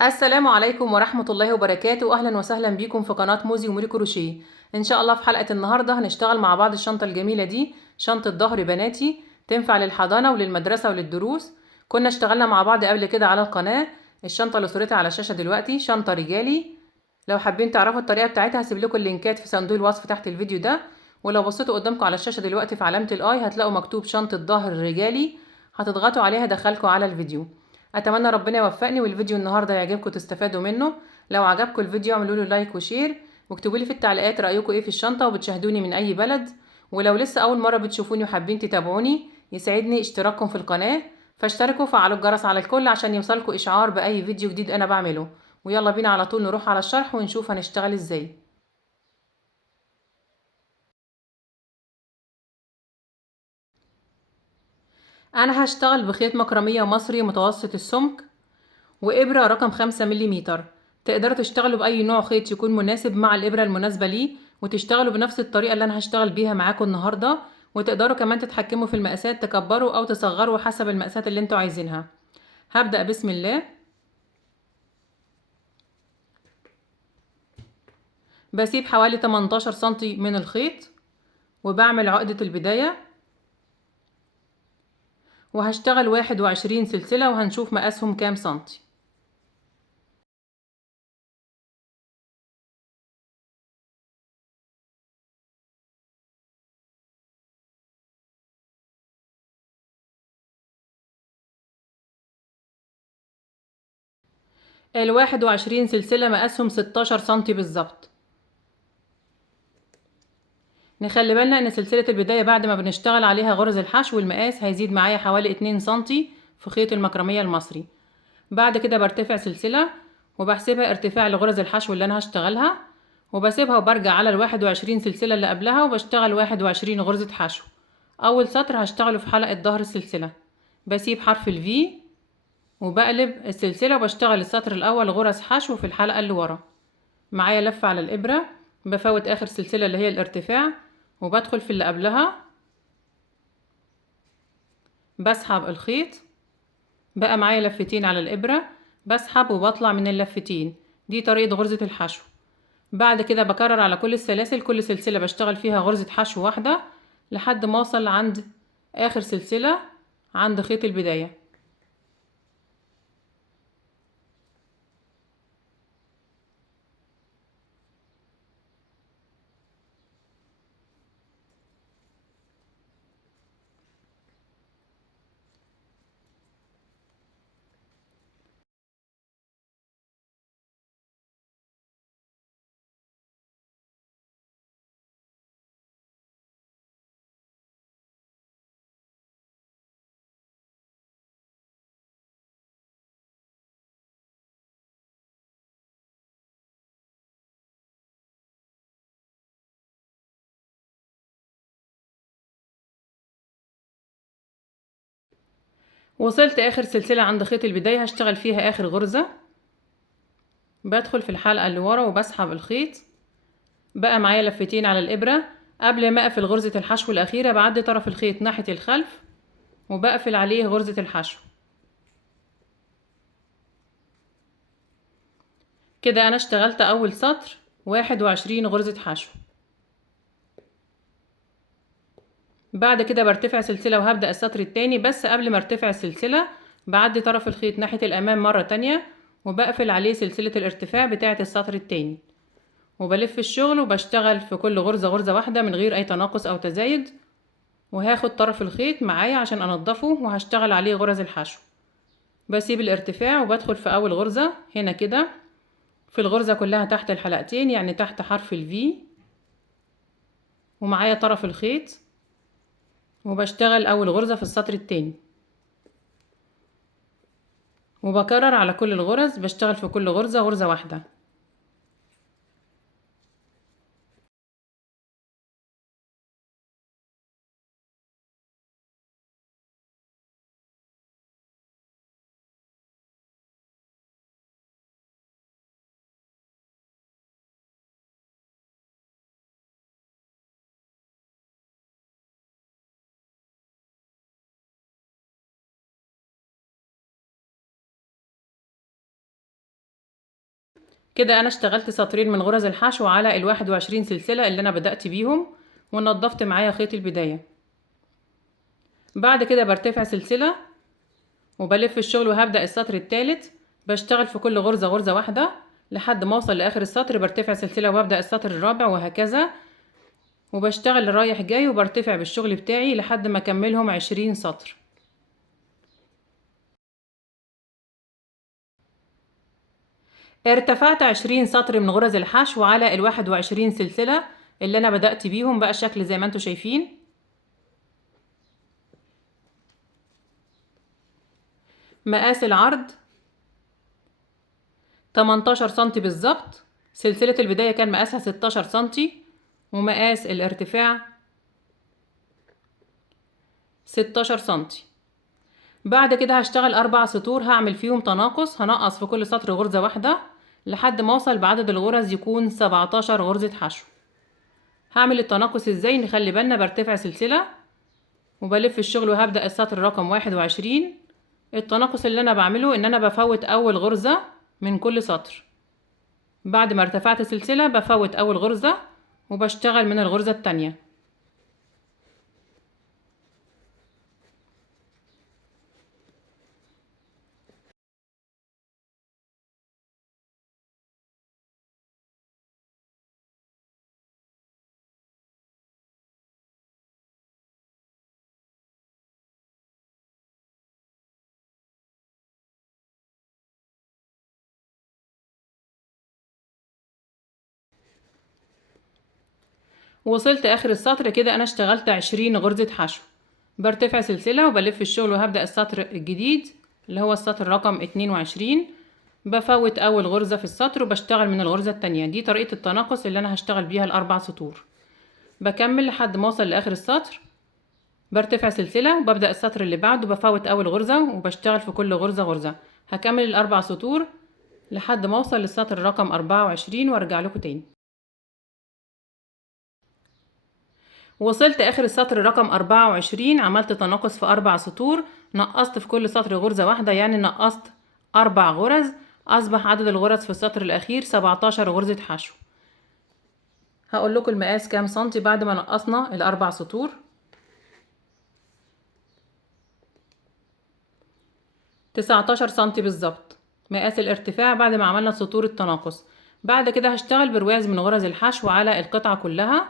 السلام عليكم ورحمة الله وبركاته. أهلا وسهلا بيكم في قناة موزي وموري كروشيه. إن شاء الله في حلقة النهاردة هنشتغل مع بعض الشنطة الجميلة دي، شنطة ظهر بناتي تنفع للحضانة وللمدرسة وللدروس. كنا اشتغلنا مع بعض قبل كده على القناة. الشنطة اللي صورتها على الشاشة دلوقتي شنطة رجالي. لو حابين تعرفوا الطريقة بتاعتها هسيب لكم اللينكات في صندوق الوصف تحت الفيديو ده. ولو بصيتوا قدامكم على الشاشة دلوقتي في علامة الآي هتلاقوا مكتوب شنطة ظهر رجالي، هتضغطوا عليها دخلكم على الفيديو. اتمنى ربنا يوفقني والفيديو النهارده يعجبكم تستفادوا منه. لو عجبكم الفيديو اعملوا له لايك وشير، واكتبوا لي في التعليقات رايكم ايه في الشنطه وبتشاهدوني من اي بلد. ولو لسه اول مره بتشوفوني وحابين تتابعوني يسعدني اشتراككم في القناه، فاشتركوا وفعلوا الجرس على الكل عشان يوصلكوا اشعار باي فيديو جديد انا بعمله. ويلا بينا على طول نروح على الشرح ونشوف هنشتغل ازاي. انا هشتغل بخيط مكرميه مصري متوسط السمك وإبرة رقم 5 مليمتر. تقدروا تشتغلوا بأي نوع خيط يكون مناسب مع الإبرة المناسبة ليه، وتشتغلوا بنفس الطريقة اللي أنا هشتغل بيها معاكم النهاردة. وتقدروا كمان تتحكموا في المقاسات، تكبروا أو تصغروا حسب المقاسات اللي انتوا عايزينها. هبدأ بسم الله. بسيب حوالي 18 سنتي من الخيط وبعمل عقدة البداية، وهشتغل 21 سلسلة وهنشوف مقاسهم كام سنتي. 21 سلسلة مقاسهم 16 سنتي بالظبط. نخلي بالنا ان سلسلة البداية بعد ما بنشتغل عليها غرز الحشو المقاس هيزيد معايا حوالي 2 سنتي في خيط المكرمية المصري. بعد كده برتفع سلسلة وبحسبها ارتفاع لغرز الحشو اللي انا هشتغلها، وبسيبها وبرجع على 21 سلسلة اللي قبلها وبشتغل 21 غرزة حشو. اول سطر هشتغله في حلقة ظهر السلسلة، بسيب حرف الفي وبقلب السلسلة وبشتغل السطر الاول غرز حشو في الحلقة اللي ورا. معايا لفة على الإبرة، بفوت آخر سلسلة اللي هي الارتفاع وبدخل في اللي قبلها، بسحب الخيط. بقى معايا لفتين على الإبرة، بسحب وبطلع من اللفتين. دي طريقة غرزة الحشو. بعد كده بكرر على كل السلاسل، كل سلسلة بشتغل فيها غرزة حشو واحدة لحد ما اوصل عند آخر سلسلة عند خيط البداية. وصلت آخر سلسلة عند خيط البداية هشتغل فيها آخر غرزة. بدخل في الحلقة اللي ورا وبسحب الخيط. بقى معايا لفتين على الإبرة. قبل ما أقفل غرزة الحشو الأخيرة بعدي طرف الخيط ناحية الخلف وبقفل عليه غرزة الحشو. كده أنا اشتغلت أول سطر 21 غرزة حشو. بعد كده برتفع سلسلة وهبدأ السطر التاني، بس قبل ما ارتفع السلسلة بعدي طرف الخيط ناحية الأمام مرة تانية وبقفل عليه سلسلة الارتفاع بتاعة السطر التاني، وبلف الشغل وبشتغل في كل غرزة غرزة واحدة من غير أي تناقص أو تزايد. وهاخد طرف الخيط معايا عشان أنضفه وهشتغل عليه غرز الحشو. بسيب الارتفاع وبدخل في أول غرزة هنا كده في الغرزة كلها تحت الحلقتين، يعني تحت حرف الفي، ومعايا طرف الخيط وبشتغل أول غرزة في السطر التاني، وبكرر على كل الغرز بشتغل في كل غرزة غرزة واحدة. كده انا اشتغلت سطرين من غرز الحشو على ال21 سلسلة اللي انا بدأت بيهم، ونضفت معايا خيط البداية. بعد كده برتفع سلسلة وبلف الشغل وهبدأ السطر الثالث. بشتغل في كل غرزة غرزة واحدة لحد ما اوصل لاخر السطر، برتفع سلسلة وببدأ السطر الرابع وهكذا، وبشتغل رايح جاي وبرتفع بالشغل بتاعي لحد ما اكملهم 20 سطر. ارتفعت 20 سطر من غرز الحشو على ال21 سلسلة اللي انا بدأت بيهم. بقى الشكل زي ما انتوا شايفين. مقاس العرض 18 سنتي بالظبط. سلسلة البداية كان مقاسها 16 سنتي، ومقاس الارتفاع 16 سنتي. بعد كده هشتغل 4 سطور هعمل فيهم تناقص، هنقص في كل سطر غرزة واحدة لحد ما اوصل بعدد الغرز يكون 17 غرزة حشو. هعمل التناقص ازاي؟ نخلي بالنا، برتفع سلسلة وبلف الشغل وهبدأ السطر رقم 21. التناقص اللي انا بعمله ان انا بفوت اول غرزة من كل سطر. بعد ما ارتفعت سلسلة بفوت اول غرزة وبشتغل من الغرزة التانية. وصلت اخر السطر. كده انا اشتغلت 20 غرزة حشو. برتفع سلسلة وبلف الشغل وهبدأ السطر الجديد اللي هو السطر رقم 22. بفوت اول غرزة في السطر وبشتغل من الغرزة التانية. دي طريقة التناقص اللي انا هشتغل بيها الاربع سطور. بكمل لحد ما اوصل لاخر السطر، برتفع سلسلة وببدأ السطر اللي بعده، بفوت اول غرزة وبشتغل في كل غرزة غرزة. هكمل الاربع سطور لحد ما اوصل للسطر رقم 24 وارجع لكم تاني. وصلت اخر السطر رقم 24. عملت تناقص في 4 سطور، نقصت في كل سطر غرزة واحدة، يعني نقصت 4 غرز. اصبح عدد الغرز في السطر الاخير 17 غرزة حشو. هقول لكم المقاس كام سنتي بعد ما نقصنا الاربع سطور. 19 سنتي بالظبط مقاس الارتفاع بعد ما عملنا سطور التناقص. بعد كده هشتغل برواز من غرز الحشو على القطعة كلها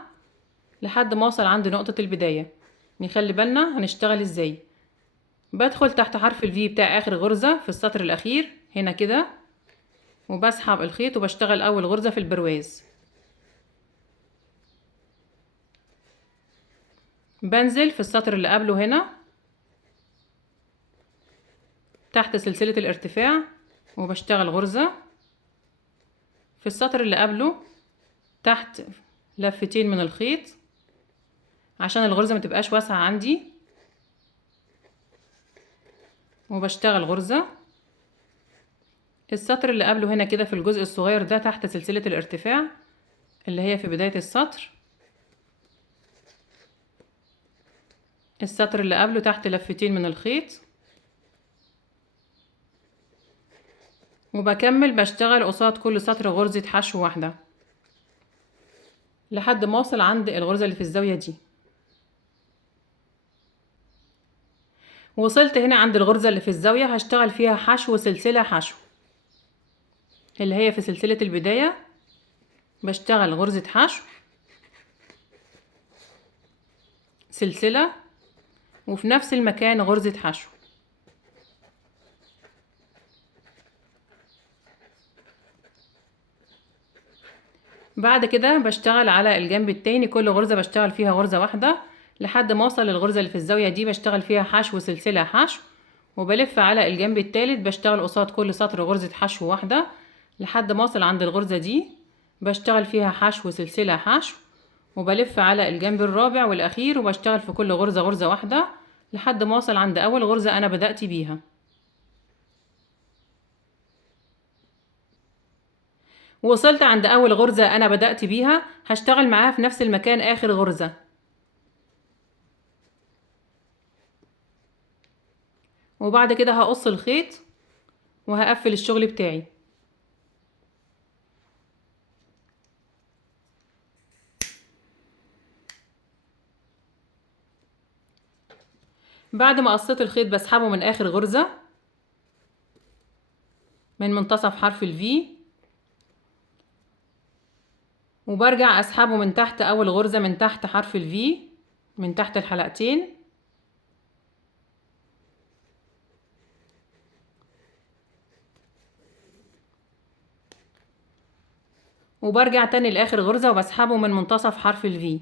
لحد ما اوصل عند نقطة البداية. نخلي بالنا هنشتغل ازاي. بدخل تحت حرف الفي بتاع اخر غرزة في السطر الاخير هنا كده، وبسحب الخيط وبشتغل اول غرزة في البرواز. بنزل في السطر اللي قبله هنا تحت سلسلة الارتفاع وبشتغل غرزة. في السطر اللي قبله تحت لفتين من الخيط عشان الغرزة متبقاش واسعة عندي، وبشتغل غرزة. السطر اللي قبله هنا كده في الجزء الصغير ده تحت سلسلة الارتفاع اللي هي في بداية السطر. السطر اللي قبله تحت لفتين من الخيط، وبكمل بشتغل قصاد كل سطر غرزة حشو واحدة لحد ما اوصل عند الغرزة اللي في الزاوية دي. وصلت هنا عند الغرزة اللي في الزاوية هشتغل فيها حشو سلسلة حشو اللي هي في سلسلة البداية. بشتغل غرزة حشو سلسلة وفي نفس المكان غرزة حشو. بعد كده بشتغل على الجنب التاني كل غرزة بشتغل فيها غرزة واحدة لحد ما اوصل للغرزة اللي في الزاوية دي. بشتغل فيها حشو سلسلة حشو وبلف على الجنب التالت بشتغل قصاد كل سطر غرزة حشو واحدة لحد ما اوصل عند الغرزة دي. بشتغل فيها حشو سلسلة حشو وبلف على الجنب الرابع والاخير وبشتغل في كل غرزة غرزة واحدة لحد ما اوصل عند اول غرزة انا بدأت بيها. وصلت عند اول غرزة انا بدأت بيها هشتغل معاها في نفس المكان اخر غرزة، وبعد كده هقص الخيط وهقفل الشغل بتاعي. بعد ما قصيت الخيط بسحبه من اخر غرزة من منتصف حرف الفي، وبرجع اسحبه من تحت اول غرزة من تحت حرف الفي من تحت الحلقتين، وبرجع تاني لاخر غرزة وبسحبه من منتصف حرف الفي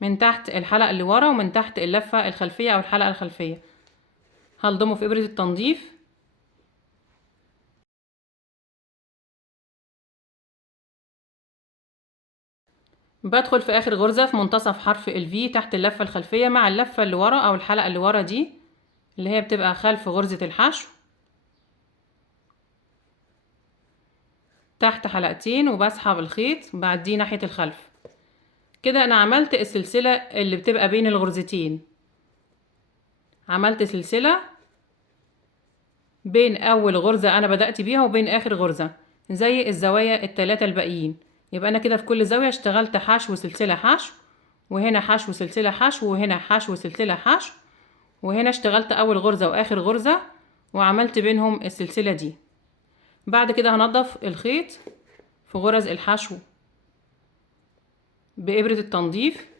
من تحت الحلقة اللي ورا ومن تحت اللفة الخلفية او الحلقة الخلفية. هلضمه في ابرة التنظيف. بدخل في اخر غرزة في منتصف حرف الفي تحت اللفة الخلفية مع اللفة اللي ورا او الحلقة اللي ورا دي اللي هي بتبقى خلف غرزة الحشو، تحت حلقتين، وبسحب الخيط بعديه ناحية الخلف. كده انا عملت السلسلة اللي بتبقى بين الغرزتين، عملت سلسلة بين اول غرزة انا بدأت بيها وبين اخر غرزة زي الزوايا التلاتة الباقيين. يبقى انا كده في كل زاوية اشتغلت حشو سلسلة حشو، وهنا حشو سلسلة حشو، وهنا حشو سلسلة حشو، وهنا اشتغلت اول غرزة واخر غرزة وعملت بينهم السلسلة دي. بعد كده هنضف الخيط في غرز الحشو بإبرة التنظيف.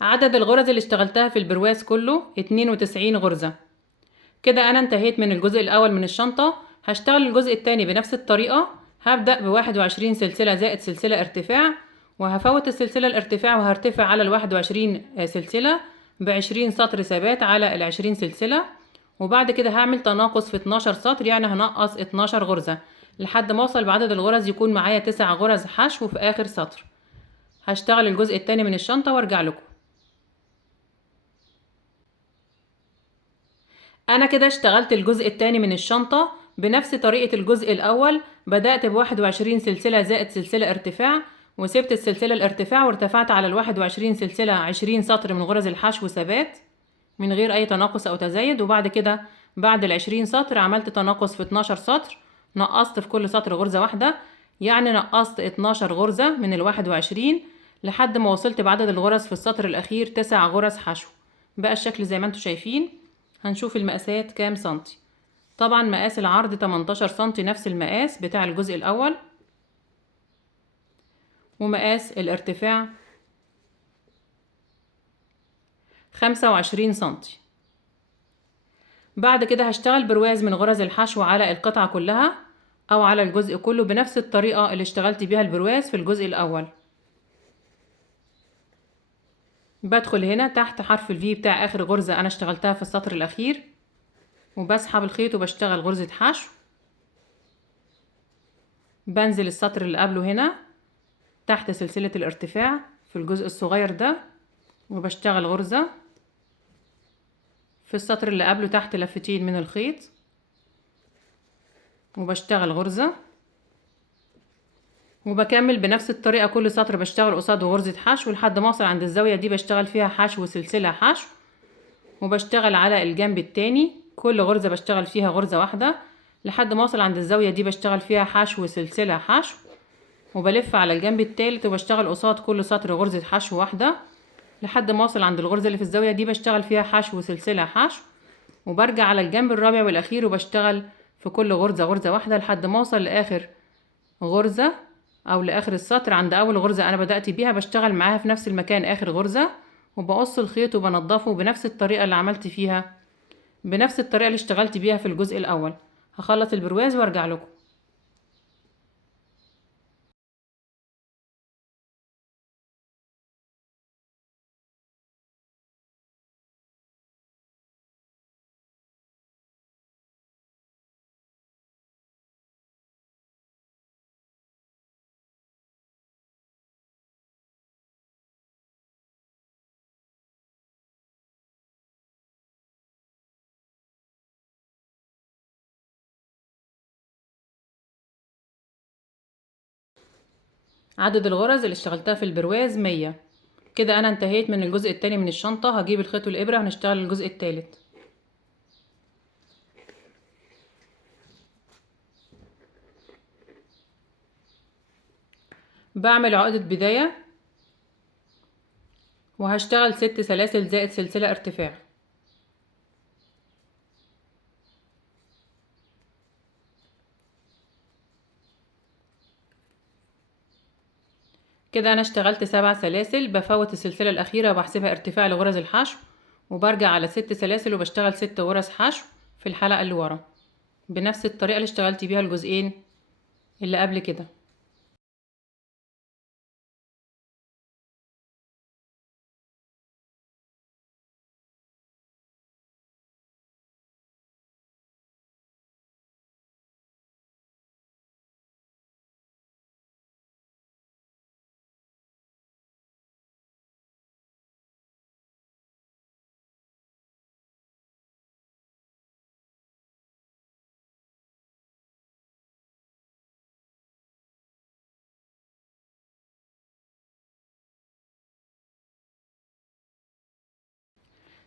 عدد الغرز اللي اشتغلتها في البرواز كله 92 غرزة. كده انا انتهيت من الجزء الاول من الشنطة. هشتغل الجزء التاني بنفس الطريقة. هبدأ ب21 سلسلة زائد سلسلة ارتفاع، وهفوت السلسلة الارتفاع وهرتفع على ال21 سلسلة ب20 سطر ثبات على ال20 سلسلة، وبعد كده هعمل تناقص في 12 سطر، يعني هنقص 12 غرزة لحد ما اوصل بعدد الغرز يكون معايا 9 غرز حشو في اخر سطر. هشتغل الجزء التاني من الشنطة وارجع لكم. انا كده اشتغلت الجزء التاني من الشنطة بنفس طريقة الجزء الاول. بدأت ب21 سلسلة زائد سلسلة ارتفاع، وسبت السلسلة الارتفاع وارتفعت على ال21 سلسلة 20 سطر من غرز الحشو ثبات من غير اي تناقص او تزايد، وبعد كده بعد ال20 سطر عملت تناقص في 12 سطر، نقصت في كل سطر غرزة واحدة، يعني نقصت 12 غرزة من ال21 لحد ما وصلت بعدد الغرز في السطر الاخير 9 غرز حشو. بقى الشكل زي ما انتم شايفين. هنشوف المقاسات كام سنتي. طبعا مقاس العرض 18 سنتي نفس المقاس بتاع الجزء الاول، ومقاس الارتفاع 25 سنتي. بعد كده هشتغل برواز من غرز الحشو على القطعة كلها او على الجزء كله بنفس الطريقة اللي اشتغلت بيها البرواز في الجزء الاول. بدخل هنا تحت حرف الفي بتاع اخر غرزة انا اشتغلتها في السطر الاخير، وبسحب الخيط وبشتغل غرزة حشو، بنزل السطر اللي قبله هنا تحت سلسلة الارتفاع في الجزء الصغير ده، وبشتغل غرزة في السطر اللي قبله تحت لفتين من الخيط، وبشتغل غرزة، وبكمل بنفس الطريقة كل سطر بشتغل قصاده غرزة حشو لحد ما اوصل عند الزاوية دي بشتغل فيها حشو سلسلة حشو، وبشتغل على الجنب التاني كل غرزة بشتغل فيها غرزة واحدة لحد ما اوصل عند الزاوية دي بشتغل فيها حشو سلسلة حشو، وبلف على الجنب التالت وبشتغل قصاد كل سطر غرزة حشو واحدة لحد ما اوصل عند الغرزة اللي في الزاوية دي بشتغل فيها حشو سلسلة حشو، وبرجع على الجنب الرابع والاخير وبشتغل في كل غرزة غرزة واحدة لحد ما اوصل لاخر غرزة او لاخر السطر عند اول غرزة انا بدأت بيها بشتغل معاها في نفس المكان اخر غرزة، وبقص الخيط وبنضفه بنفس الطريقة اللي عملت فيها بنفس الطريقة اللي اشتغلت بيها في الجزء الاول. هخلص البرواز وارجع لكم. عدد الغرز اللي اشتغلتها في البرواز 100. كده انا انتهيت من الجزء التاني من الشنطة. هجيب الخيط والابرة ونشتغل الجزء التالت. بعمل عقدة بداية وهشتغل 6 سلاسل زائد سلسلة ارتفاع. كده انا اشتغلت 7 سلاسل. بفوت السلسلة الاخيرة وبحسبها ارتفاع لغرز الحشو، وبرجع على 6 سلاسل وبشتغل 6 غرز حشو في الحلقة اللي ورا بنفس الطريقة اللي اشتغلت بيها الجزئين اللي قبل كده.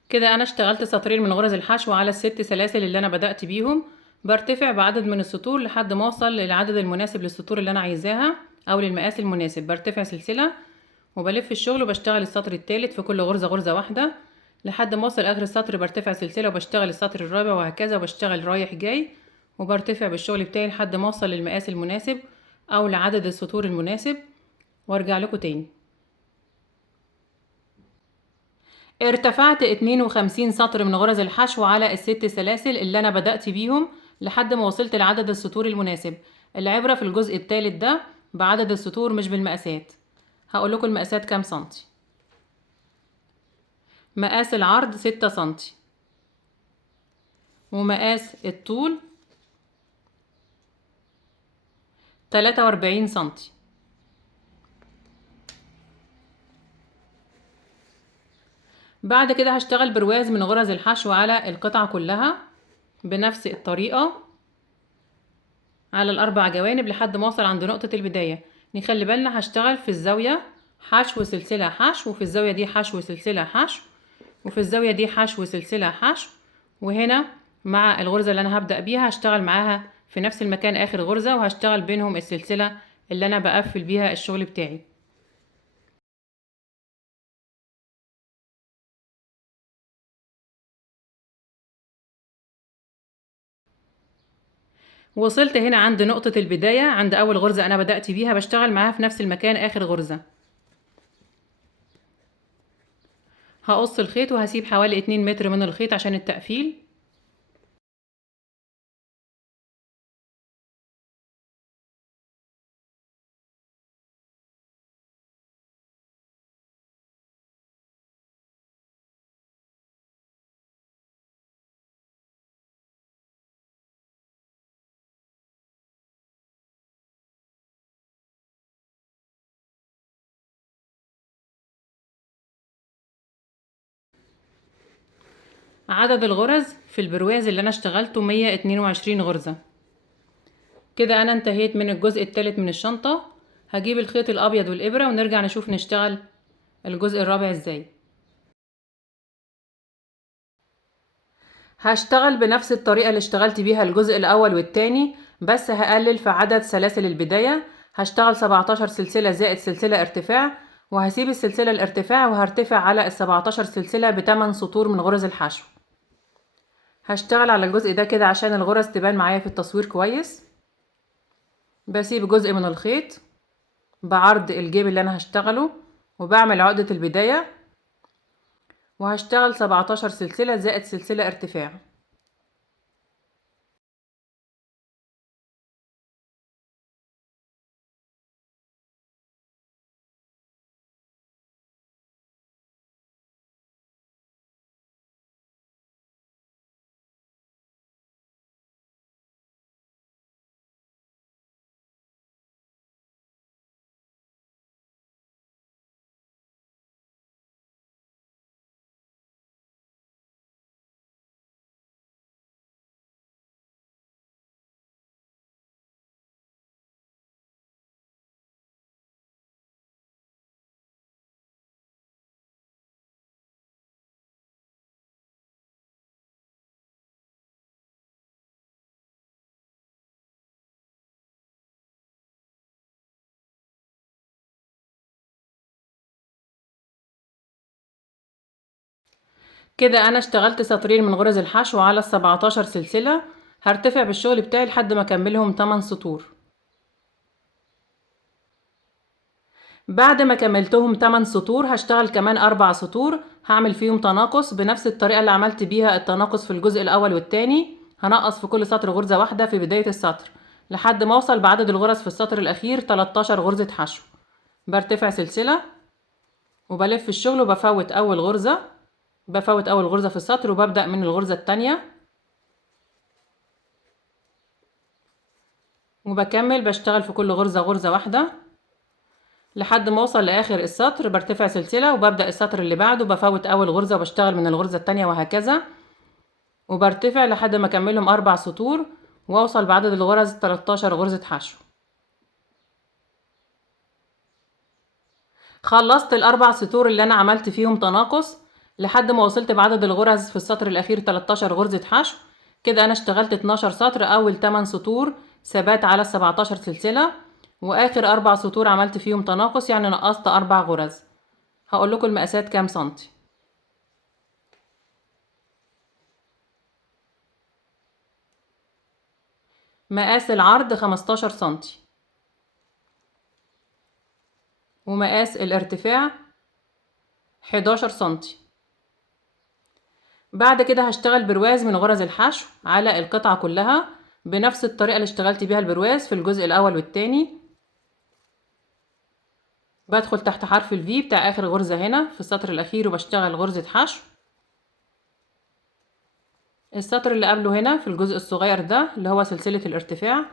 كده انا اشتغلت سطرين من غرز الحشو على الست سلاسل اللي انا بدأت بيهم. برتفع بعدد من السطور لحد ما اوصل للعدد المناسب للسطور اللي انا عايزاها او للمقاس المناسب. برتفع سلسلة وبلف الشغل وبشتغل السطر الثالث في كل غرزة غرزة واحدة لحد ما اوصل اخر السطر. برتفع سلسلة وبشتغل السطر الرابع وهكذا، وبشتغل رايح جاي وبرتفع بالشغل بتاعي لحد ما اوصل للمقاس المناسب او لعدد السطور المناسب وارجع لكم تاني. ارتفعت 52 سطر من غرز الحشو على الست سلاسل اللي انا بدأت بيهم لحد ما وصلت لعدد السطور المناسب. العبرة في الجزء الثالث ده بعدد السطور مش بالمقاسات. هقول لكم المقاسات كام سنتي. مقاس العرض 6 سنتي، ومقاس الطول 43 سنتي. بعد كده هشتغل برواز من غرز الحشو على القطعة كلها بنفس الطريقة على الأربع جوانب لحد ما أوصل عند نقطة البداية. نخلي بالنا هشتغل في الزاوية حشو سلسلة حشو، وفي الزاوية دي حشو سلسلة حشو، وفي الزاوية دي حشو سلسلة حشو، وهنا مع الغرزة اللي أنا هبدأ بيها هشتغل معاها في نفس المكان آخر غرزة، وهشتغل بينهم السلسلة اللي أنا بقفل بيها الشغل بتاعي. وصلت هنا عند نقطة البداية عند أول غرزة أنا بدأت بيها، بشتغل معاها في نفس المكان آخر غرزة. هقص الخيط وهسيب حوالي 2 متر من الخيط عشان التقفيل. عدد الغرز في البرواز اللي انا اشتغلته 122 غرزة. كده انا انتهيت من الجزء الثالث من الشنطة. هجيب الخيط الابيض والابرة ونرجع نشوف نشتغل الجزء الرابع ازاي. هشتغل بنفس الطريقة اللي اشتغلت بيها الجزء الاول والتاني، بس هقلل في عدد سلاسل البداية. هشتغل 17 سلسلة زائد سلسلة ارتفاع، وهسيب السلسلة الارتفاع وهرتفع على ال17 سلسلة ب8 سطور من غرز الحشو. هشتغل على الجزء ده كده عشان الغرز تبان معايا في التصوير كويس. بسيب جزء من الخيط بعرض الجيب اللي انا هشتغله وبعمل عقدة البداية، وهشتغل 17 سلسلة زائد سلسلة ارتفاع. كده انا اشتغلت سطرين من غرز الحشو على ال17 سلسلة. هرتفع بالشغل بتاعي لحد ما اكملهم 8 سطور. بعد ما كملتهم 8 سطور هشتغل كمان 4 سطور هعمل فيهم تناقص بنفس الطريقة اللي عملت بيها التناقص في الجزء الاول والتاني. هنقص في كل سطر غرزة واحدة في بداية السطر لحد ما اوصل بعدد الغرز في السطر الاخير 13 غرزة حشو. برتفع سلسلة وبلف الشغل وبفوت اول غرزة. بفوت اول غرزة في السطر وببدأ من الغرزة التانية وبكمل بشتغل في كل غرزة غرزة واحدة لحد ما اوصل لاخر السطر. برتفع سلسلة وببدأ السطر اللي بعده بفوت اول غرزة وبشتغل من الغرزة التانية وهكذا. وبرتفع لحد ما اكملهم 4 سطور واوصل بعدد الغرز 13 غرزة حشو. خلصت الاربع سطور اللي انا عملت فيهم تناقص لحد ما وصلت بعدد الغرز في السطر الاخير 13 غرزة حشو. كده انا اشتغلت 12 سطر. اول 8 سطور ثبات على 17 سلسلة واخر 4 سطور عملت فيهم تناقص يعني نقصت 4 غرز. هقول لكم المقاسات كام سنتي. مقاس العرض 15 سنتي ومقاس الارتفاع 11 سنتي. بعد كده هشتغل برواز من غرز الحشو على القطعة كلها بنفس الطريقة اللي اشتغلت بيها البرواز في الجزء الأول والتاني. بدخل تحت حرف الفي بتاع آخر غرزة هنا في السطر الأخير وبشتغل غرزة حشو. السطر اللي قبله هنا في الجزء الصغير ده اللي هو سلسلة الارتفاع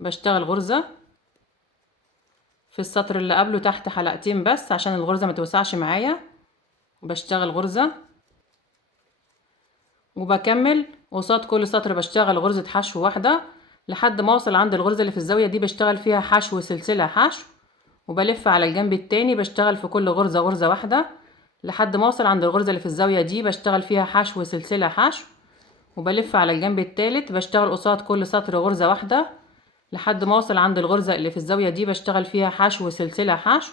بشتغل غرزة. في السطر اللي قبله تحت حلقتين بس عشان الغرزة ما توسعش معايا بشتغل غرزة. وبكمل قصاد كل سطر بشتغل غرزة حشو واحدة لحد ما اوصل عند الغرزة اللي في الزاوية دي بشتغل فيها حشو سلسلة حشو. وبلف على الجنب التاني بشتغل في كل غرزة غرزة واحدة لحد ما اوصل عند الغرزة اللي في الزاوية دي بشتغل فيها حشو سلسلة حشو. وبلف على الجنب التالت بشتغل قصاد كل سطر غرزة واحدة لحد ما اوصل عند الغرزة اللي في الزاوية دي بشتغل فيها حشو سلسلة حشو.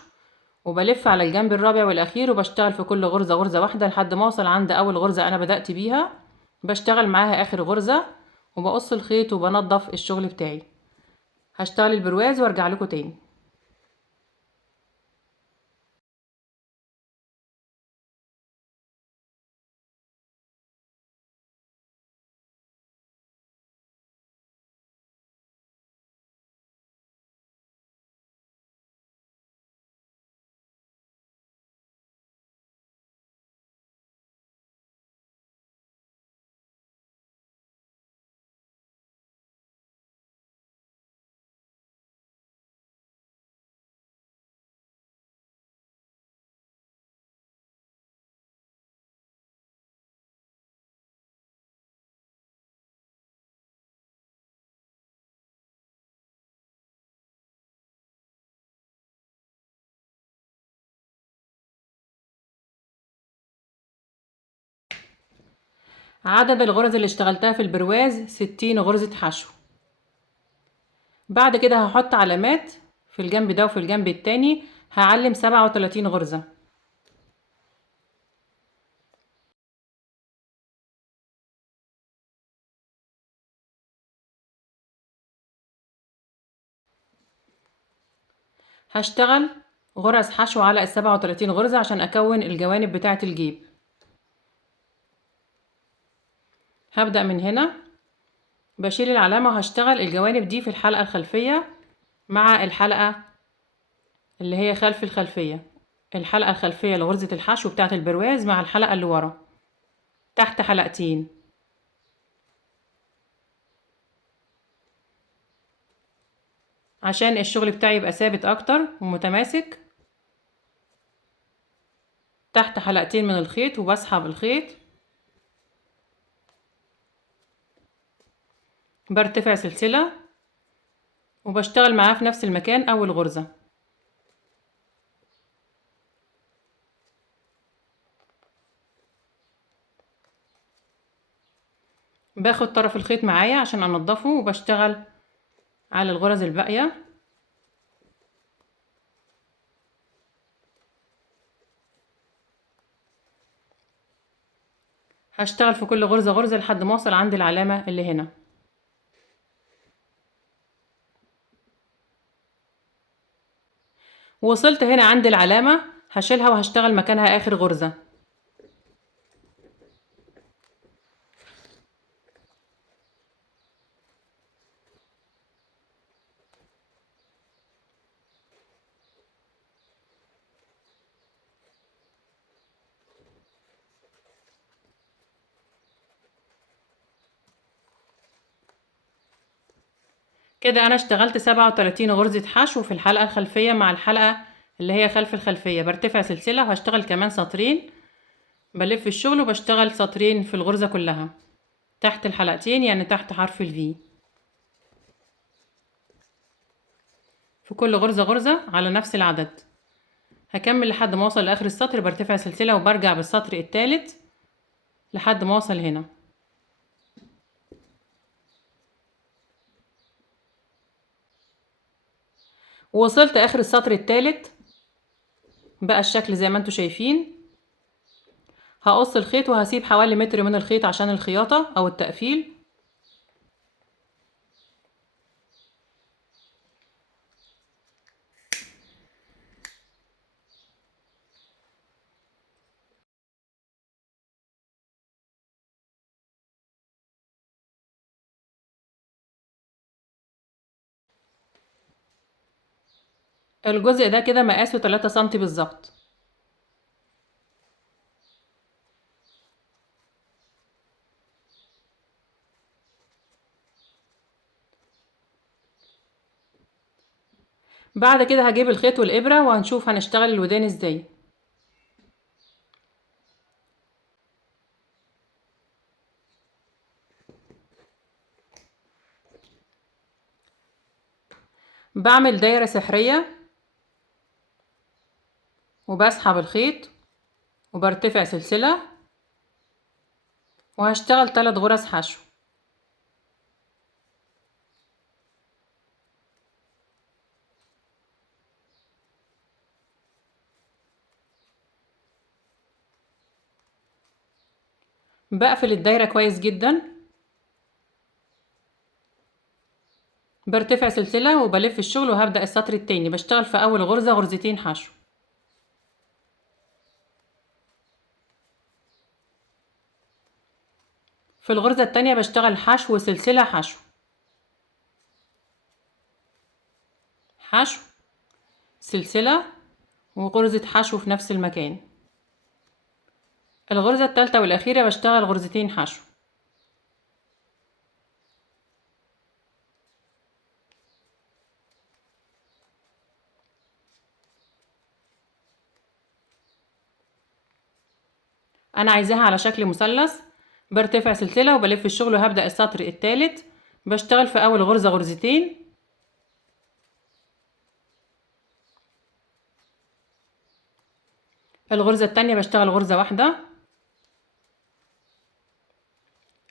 وبلف على الجنب الرابع والاخير وبشتغل في كل غرزة غرزة واحدة لحد ما اوصل عند اول غرزة انا بدأت بيها بشتغل معاها اخر غرزة وبقص الخيط وبنضف الشغل بتاعي. هشتغل البرواز وارجع لكم تاني. عدد الغرز اللي اشتغلتها في البرواز 60 غرزة حشو. بعد كده هحط علامات في الجنب ده وفي الجنب التاني هعلم 37 غرزة. هشتغل غرز حشو على ال37 غرزة عشان اكون الجوانب بتاعة الجيب. هبدأ من هنا بشيل العلامة وهشتغل الجوانب دي في الحلقة الخلفية مع الحلقة اللي هي خلف الخلفية. الحلقة الخلفية لغرزة الحشو بتاعة البرواز مع الحلقة اللي ورا تحت حلقتين. عشان الشغل بتاعي يبقى ثابت اكتر ومتماسك تحت حلقتين من الخيط وبسحب الخيط. برتفع سلسلة وبشتغل معاه في نفس المكان اول غرزة. باخد طرف الخيط معايا عشان انضفه وبشتغل على الغرز الباقية. هشتغل في كل غرزة غرزة لحد ما اوصل عند العلامة اللي هنا. وصلت هنا عند العلامة هشيلها وهشتغل مكانها اخر غرزة. كده انا اشتغلت 37 غرزة حشو في الحلقة الخلفية مع الحلقة اللي هي خلف الخلفية. برتفع سلسلة وهشتغل كمان سطرين، بلف الشغل وبشتغل سطرين في الغرزة كلها تحت الحلقتين، يعني تحت حرف الفي. في كل غرزة غرزة على نفس العدد. هكمل لحد ما اوصل لاخر السطر، برتفع سلسلة وبرجع بالسطر الثالث لحد ما اوصل هنا. ووصلت اخر السطر الثالث بقى الشكل زي ما انتوا شايفين. هقص الخيط وهسيب حوالي متر من الخيط عشان الخياطة او التقفيل. الجزء ده كده مقاسه 3 سنتي بالظبط. بعد كده هجيب الخيط والإبرة وهنشوف هنشتغل الودان ازاي. بعمل دايرة سحرية وبسحب الخيط وبرتفع سلسلة وهشتغل 3 غرز حشو. بقفل الدايرة كويس جدا، برتفع سلسلة وبلف الشغل وهبدأ السطر التاني. بشتغل في أول غرزة غرزتين حشو، في الغرزة التانية بشتغل حشو سلسلة حشو حشو سلسلة وغرزة حشو في نفس المكان. الغرزة التالتة والأخيرة بشتغل غرزتين حشو. أنا عايزاها على شكل مثلث. برتفع سلسلة وبلف الشغل وهبدأ السطر التالت. بشتغل في أول غرزة غرزتين، الغرزة التانية بشتغل غرزة واحدة،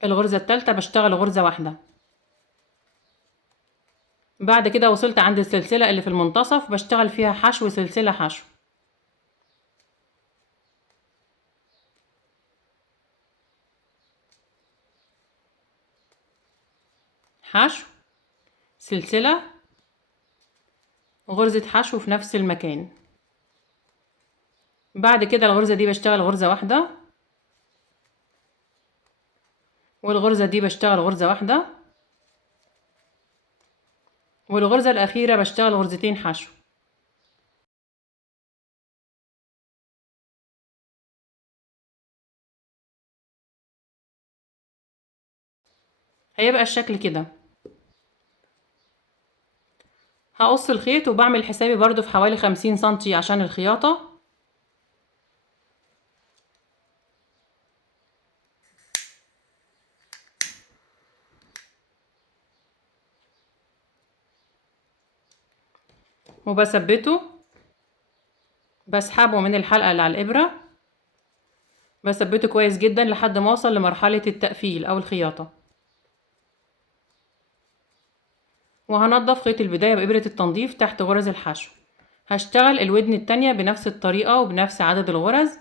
الغرزة التالتة بشتغل غرزة واحدة. بعد كده وصلت عند السلسلة اللي في المنتصف بشتغل فيها حشو سلسلة حشو. حشو سلسلة غرزة حشو في نفس المكان. بعد كده الغرزة دي بشتغل غرزة واحدة، والغرزة دي بشتغل غرزة واحدة، والغرزة الأخيرة بشتغل غرزتين حشو. هيبقى الشكل كده. هقص الخيط وبعمل حسابي برضو في حوالي 50 سنتي عشان الخياطة. وبثبته، بسحبه من الحلقة اللي على الإبرة، بثبته كويس جدا لحد ما اوصل لمرحلة التقفيل أو الخياطة. وهنضف خيط البداية بإبرة التنظيف تحت غرز الحشو. هشتغل الودن التانية بنفس الطريقة وبنفس عدد الغرز.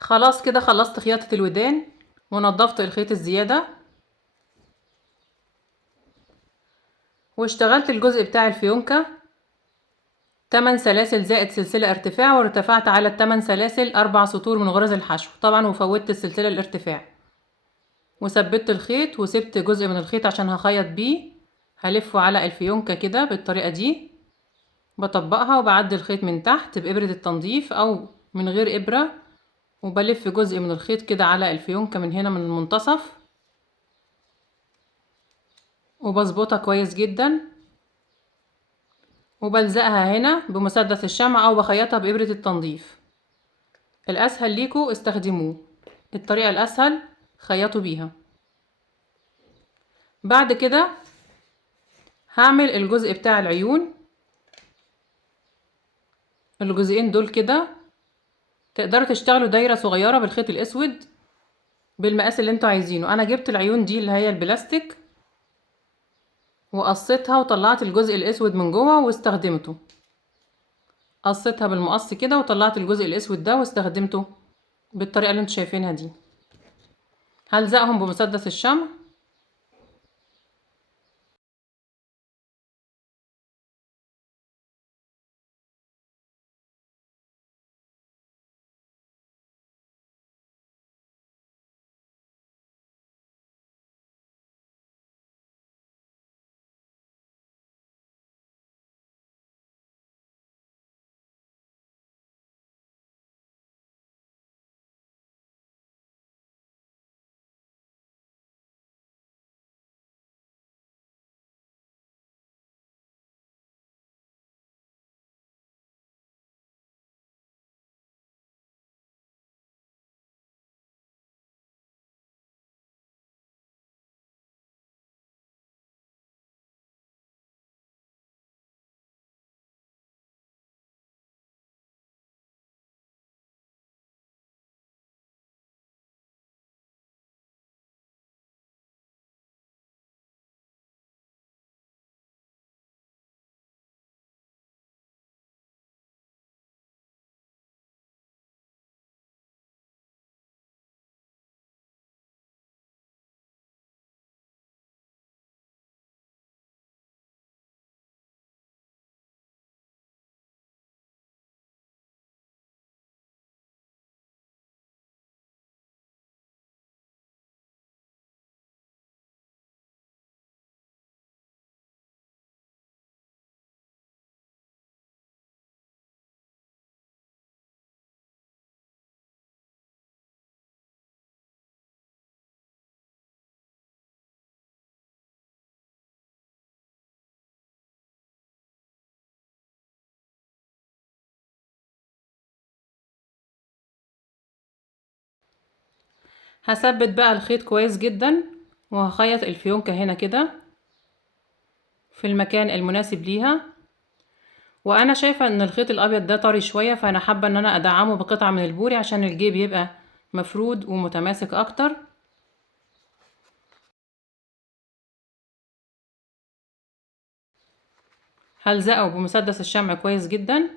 خلاص كده خلصت خياطة الودان ونضفت الخيط الزيادة واشتغلت الجزء بتاع الفيونكة 8 سلاسل زائد سلسلة ارتفاع، وارتفعت على ال8 سلاسل 4 سطور من غرز الحشو طبعا، وفوتت السلسلة الارتفاع وثبت الخيط وسبت جزء من الخيط عشان هخيط بيه. هلفه على الفيونكة كده بالطريقة دي، بطبقها وبعدي الخيط من تحت بإبرة التنظيف أو من غير إبرة، وبلف جزء من الخيط كده على الفيونكة من هنا من المنتصف وبظبطها كويس جدا، وبلزقها هنا بمسدس الشمع أو بخيطها بإبرة التنظيف. الأسهل ليكوا استخدموه، الطريقة الأسهل خيطوا بيها. بعد كده هعمل الجزء بتاع العيون، الجزئين دول كده تقدروا تشتغلوا دايرة صغيرة بالخيط الأسود بالمقاس اللي انتوا عايزينه. أنا جبت العيون دي اللي هي البلاستيك وقصيتها وطلعت الجزء الأسود من جوه واستخدمته، قصيتها بالمقص كده وطلعت الجزء الأسود ده واستخدمته بالطريقة اللي انتوا شايفينها دي. هلزقهم بمسدس الشمع هثبت بقى الخيط كويس جدا وهخيط الفيونكة هنا كده في المكان المناسب ليها. وانا شايفة ان الخيط الابيض ده طري شوية، فانا حابة ان انا ادعمه بقطعة من البوري عشان الجيب يبقى مفرود ومتماسك اكتر. هلزقه بمسدس الشمع كويس جدا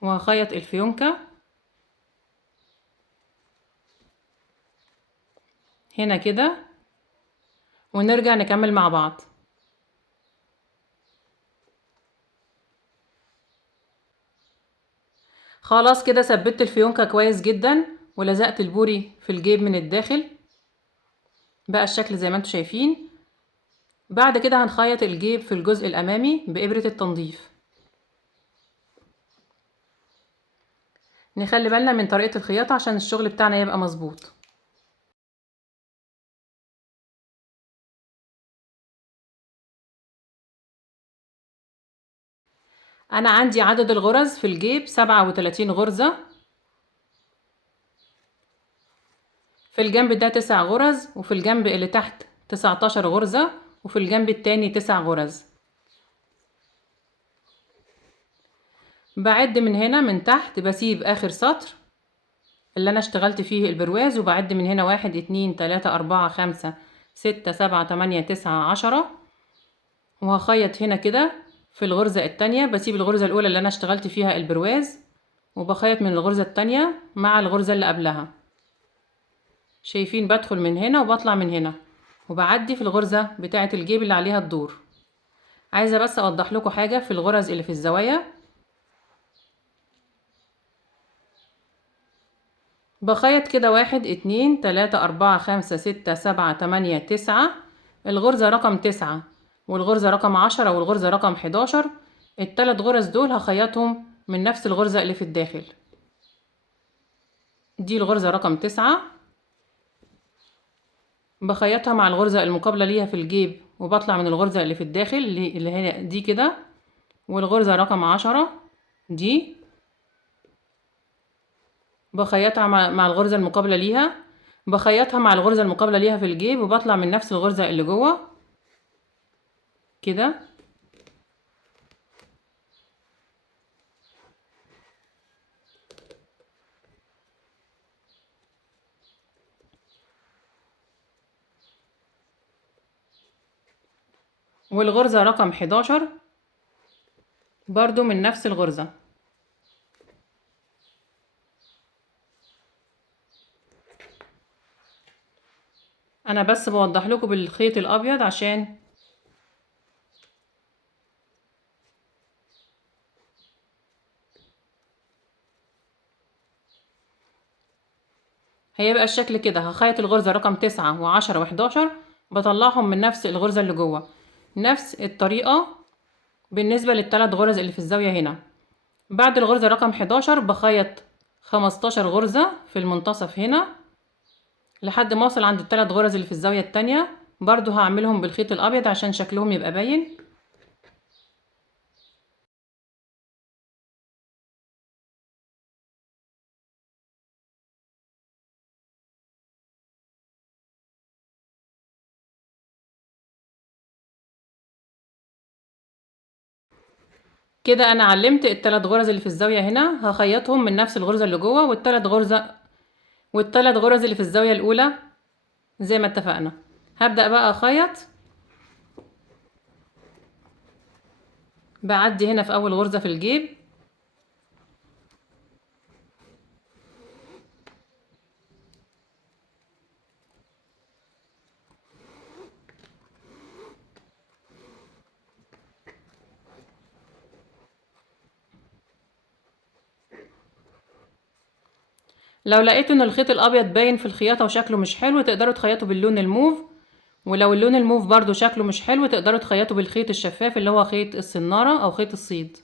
وهخيط الفيونكة هنا كده ونرجع نكمل مع بعض. خلاص كده ثبت الفيونكة كويس جدا ولزقت البوري في الجيب من الداخل بقى الشكل زي ما انتوا شايفين. بعد كده هنخيط الجيب في الجزء الامامي بإبرة التنظيف. نخلي بالنا من طريقة الخياطة عشان الشغل بتاعنا يبقى مظبوط. انا عندي عدد الغرز في الجيب 37 غرزة، في الجنب ده 9 غرز وفي الجنب اللي تحت 19 غرزة وفي الجنب التاني 9 غرز. بعد من هنا من تحت بسيب اخر سطر اللي انا اشتغلت فيه البرواز، وبعد من هنا 1 2 3 4 5 6 7 8 9 10، وهخيط هنا كده في الغرزة التانية. بسيب الغرزة الاولى اللي انا اشتغلت فيها البرواز وبخيط من الغرزة التانية مع الغرزة اللي قبلها. شايفين بدخل من هنا وبطلع من هنا وبعدي في الغرزة بتاعة الجيب اللي عليها الدور. عايزة بس اوضح لكم حاجة في الغرز اللي في الزوايا. بخيط كده 1 2 3 4 5 6 7 8 9. الغرزة رقم 9 والغرزة رقم 10 والغرزة رقم 11. التلات غرز دول هخيطهم من نفس الغرزة اللي في الداخل. دي الغرزة رقم 9 بخيطها مع الغرزة المقابلة ليها في الجيب وبطلع من الغرزة اللي في الداخل اللي هنا دي كده. والغرزة رقم 10 دي بخيطها مع الغرزة المقابلة ليها. بخيطها مع الغرزة المقابلة ليها في الجيب وبطلع من نفس الغرزة اللي جوه كده. والغرزة رقم 11 برضو من نفس الغرزة. انا بس بوضح لكم بالخيط الابيض عشان هيبقى الشكل كده. هخيط الغرزة رقم 9 و10 و11 بطلعهم من نفس الغرزة اللي جوه. نفس الطريقة بالنسبة للثلاث غرز اللي في الزاوية هنا. بعد الغرزة رقم 11 بخيط 15 غرزة في المنتصف هنا لحد ما اوصل عند الثلاث غرز اللي في الزاوية التانية. برضو هعملهم بالخيط الابيض عشان شكلهم يبقى باين. كده انا علمت الثلاث غرز اللي في الزاوية هنا هخيطهم من نفس الغرزة اللي جوه والثلاث غرز اللي في الزاوية الاولى زي ما اتفقنا. هبدأ بقى اخيط. بعدي هنا في اول غرزة في الجيب لو لقيتوا ان الخيط الابيض باين في الخياطة وشكله مش حلو تقدروا تخيطوا باللون الموف. ولو اللون الموف برضو شكله مش حلو تقدروا تخيطوا بالخيط الشفاف اللي هو خيط السنارة او خيط الصيد.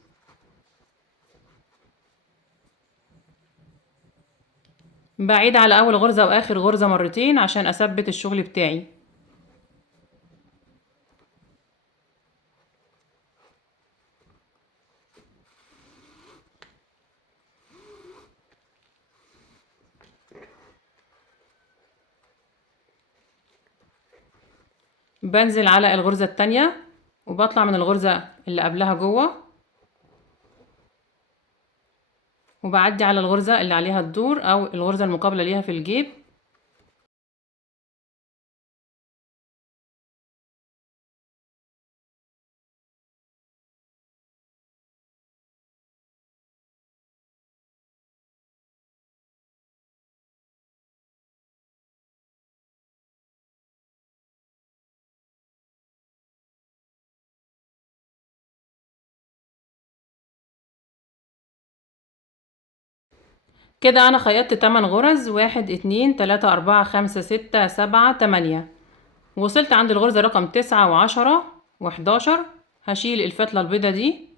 بعيد على اول غرزة واخر غرزة مرتين عشان اثبت الشغل بتاعي. بنزل على الغرزة التانية وبطلع من الغرزة اللي قبلها جوه وبعدي على الغرزة اللي عليها الدور او الغرزة المقابلة ليها في الجيب. كده انا خيطت 8 غرز 1 2 3 4 5 6 7 8. وصلت عند الغرزة رقم 9 و10 و11. هشيل الفتلة البيضة دي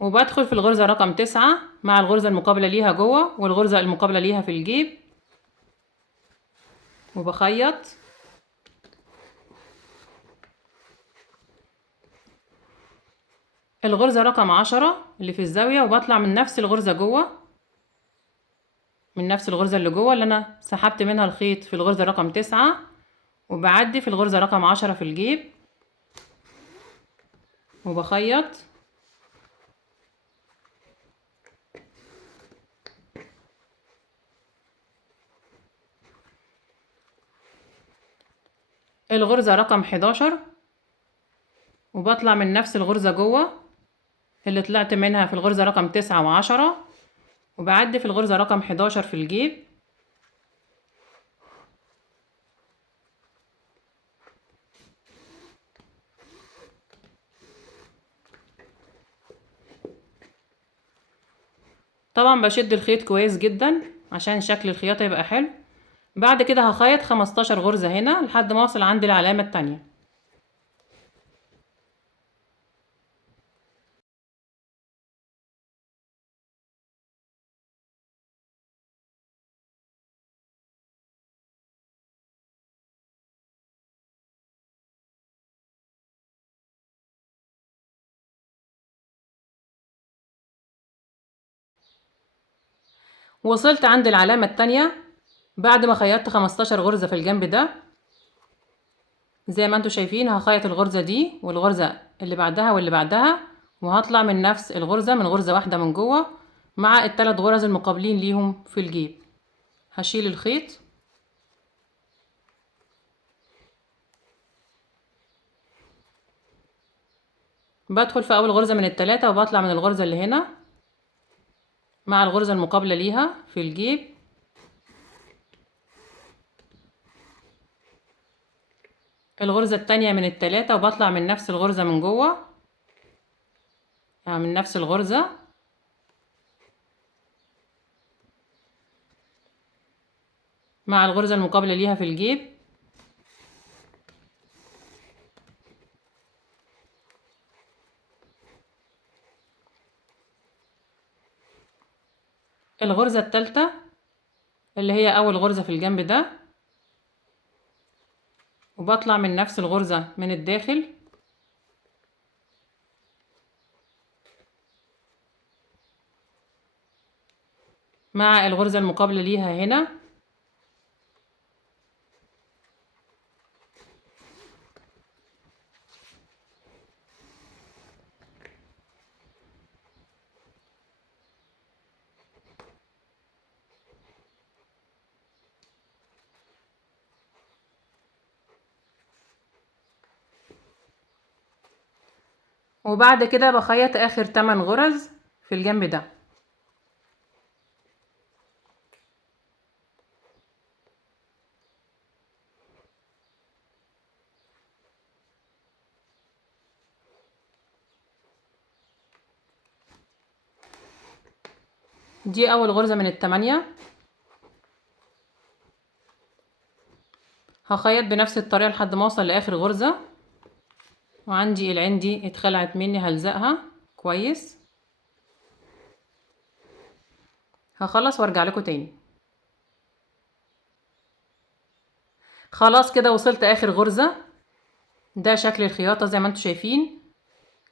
وبدخل في الغرزة رقم 9 مع الغرزة المقابلة ليها جوه والغرزة المقابلة ليها في الجيب وبخيط. الغرزة رقم 10 اللي في الزاوية وبطلع من نفس الغرزة جوه من نفس الغرزة اللي جوه اللي انا سحبت منها الخيط في الغرزة رقم 9 وبعدي في الغرزة رقم 10 في الجيب وبخيط. الغرزة رقم 11 وبطلع من نفس الغرزة جوه اللي طلعت منها في الغرزة رقم 9 و10، وبعدي في الغرزة رقم 11 في الجيب. طبعا بشد الخيط كويس جدا عشان شكل الخياطة يبقى حلو. بعد كده هخيط 15 غرزة هنا لحد ما اوصل عند العلامة التانية. وصلت عند العلامة التانية بعد ما خيطت 15 غرزة في الجنب ده. زي ما انتوا شايفين هخيط الغرزة دي والغرزة اللي بعدها واللي بعدها، وهطلع من نفس الغرزة من غرزة واحدة من جوه مع الثلاث غرز المقابلين ليهم في الجيب. هشيل الخيط بدخل في اول غرزة من الثلاثة وبطلع من الغرزة اللي هنا مع الغرزة المقابلة ليها في الجيب. الغرزة التانية من الثلاثة وبطلع من نفس الغرزة من جوه، من نفس الغرزة مع الغرزة المقابلة ليها في الجيب. الغرزة الثالثة اللي هي اول غرزة في الجنب ده، وبطلع من نفس الغرزة من الداخل مع الغرزة المقابلة ليها هنا. وبعد كده بخيط اخر 8 غرز في الجنب ده. دي اول غرزة من التمانية. هخيط بنفس الطريقة لحد ما اوصل لاخر غرزة، وعندي العين دي اتخلعت مني هلزقها كويس. هخلص وارجع لكم تاني. خلاص كده وصلت اخر غرزة. ده شكل الخياطة زي ما انتوا شايفين.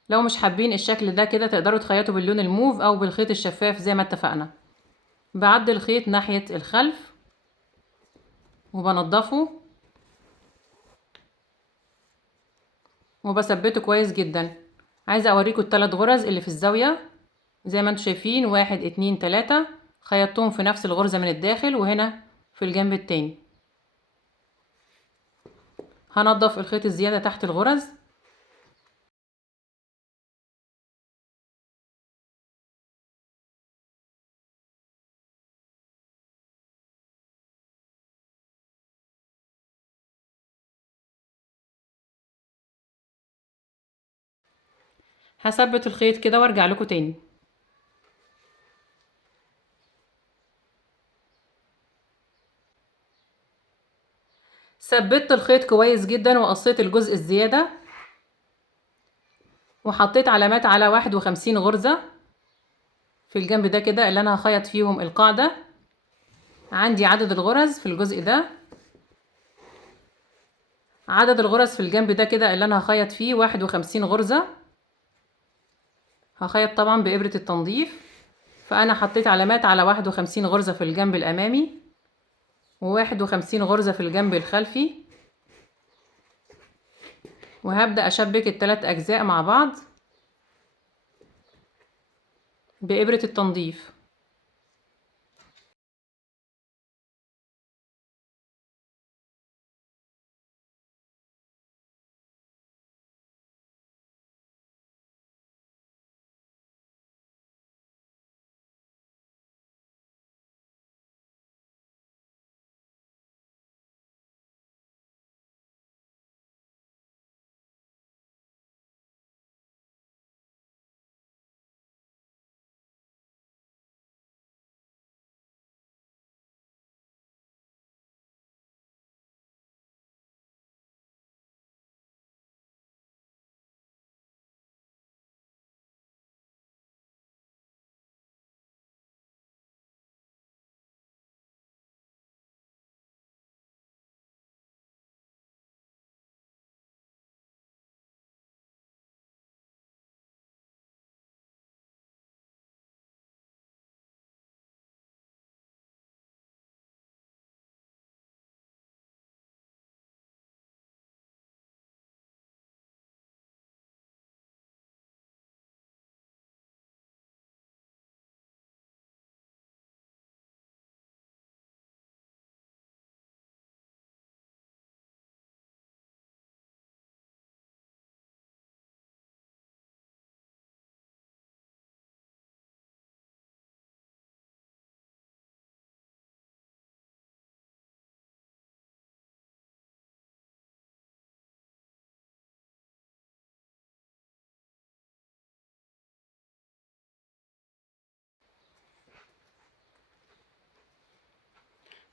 لو مش حابين الشكل ده كده تقدروا تخيطوا باللون الموف او بالخيط الشفاف زي ما اتفقنا. بعدل الخيط ناحية الخلف وبنضفه وبثبته كويس جدا. عايزة اوريكم الثلاث غرز اللي في الزاوية زي ما انتوا شايفين، 1 2 3 خيطتهم في نفس الغرزة من الداخل وهنا في الجنب التاني. هنضف الخيط الزيادة تحت الغرز. هثبت الخيط كده وارجع لكم تاني. ثبت الخيط كويس جدا وقصيت الجزء الزيادة وحطيت علامات على 51 غرزة في الجنب ده كده اللي انا هخيط فيهم القاعدة. عندي عدد الغرز في الجزء ده، عدد الغرز في الجنب ده كده اللي انا هخيط فيه 51 غرزة. هخيط طبعا بإبرة التنظيف، فانا حطيت علامات على 51 غرزة في الجنب الامامي و51 غرزة في الجنب الخلفي، وهبدأ اشبك الثلاث اجزاء مع بعض بإبرة التنظيف.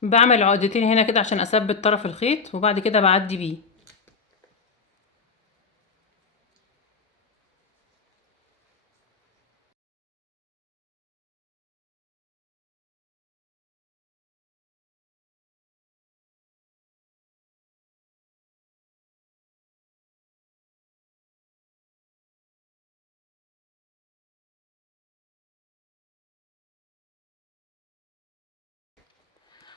بعمل عقدتين هنا كده عشان اثبت طرف الخيط، وبعد كده بعدي بيه.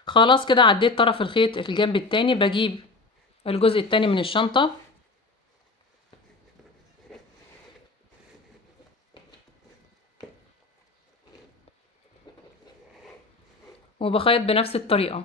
خلاص كده عديت طرف الخيط الجنب التاني، بجيب الجزء التاني من الشنطة وبخيط بنفس الطريقة.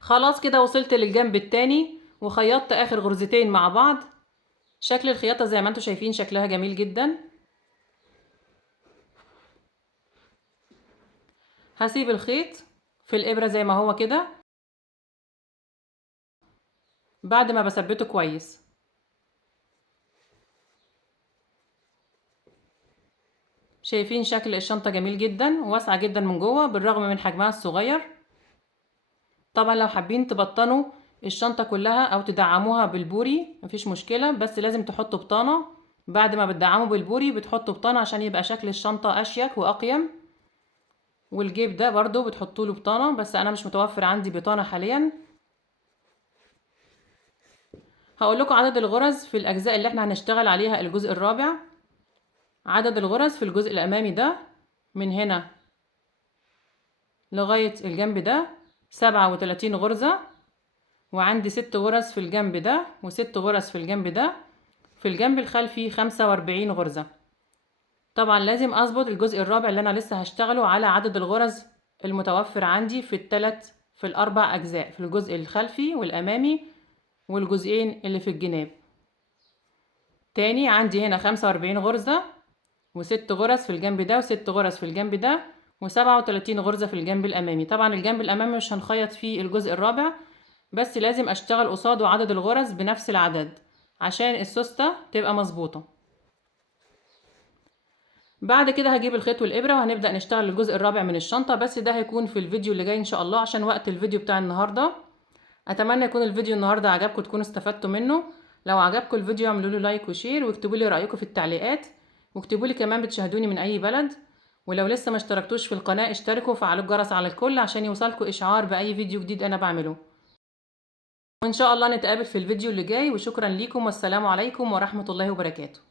خلاص كده وصلت للجنب التاني وخيطت اخر غرزتين مع بعض. شكل الخياطة زي ما انتوا شايفين شكلها جميل جدا. هسيب الخيط في الابرة زي ما هو كده بعد ما بثبته كويس. شايفين شكل الشنطة جميل جدا وواسعة جدا من جوه بالرغم من حجمها الصغير. طبعا لو حابين تبطنوا الشنطة كلها او تدعموها بالبوري مفيش مشكلة، بس لازم تحطوا بطانة. بعد ما بتدعموا بالبوري بتحطوا بطانة عشان يبقى شكل الشنطة اشيك واقيم. والجيب ده برضو بتحطوا له بطانة، بس انا مش متوفر عندي بطانة حاليا. هقول لكم عدد الغرز في الاجزاء اللي احنا هنشتغل عليها الجزء الرابع. عدد الغرز في الجزء الامامي ده من هنا لغاية الجنب ده 37 غرزة، وعندي 6 غرز في الجنب ده و6 غرز في الجنب ده. في الجنب الخلفي 45 غرزة. طبعا لازم اظبط الجزء الرابع اللي انا لسه هشتغله على عدد الغرز المتوفر عندي في الاربع اجزاء، في الجزء الخلفي والامامي والجزئين اللي في الجناب. تاني عندي هنا 45 غرزة و6 غرز في الجنب ده و6 غرز في الجنب ده و37 غرزة في الجنب الأمامي. طبعا الجنب الأمامي مش هنخيط فيه الجزء الرابع، بس لازم أشتغل قصاده عدد الغرز بنفس العدد عشان السوستة تبقى مظبوطة. بعد كده هجيب الخيط والإبرة وهنبدأ نشتغل الجزء الرابع من الشنطة، بس ده هيكون في الفيديو اللي جاي إن شاء الله عشان وقت الفيديو بتاع النهاردة. أتمنى يكون الفيديو النهاردة عجبكم تكونوا استفدتوا منه. لو عجبكم الفيديو اعملوا له لايك وشير واكتبوا لي رأيكم في التعليقات، واكتبوا لي كمان بتشاهدوني من أي بلد. ولو لسه ما اشتركتوش في القناة اشتركوا وفعلوا الجرس على الكل عشان يوصلكم إشعار بأي فيديو جديد أنا بعمله. وإن شاء الله نتقابل في الفيديو اللي جاي، وشكرا ليكم والسلام عليكم ورحمة الله وبركاته.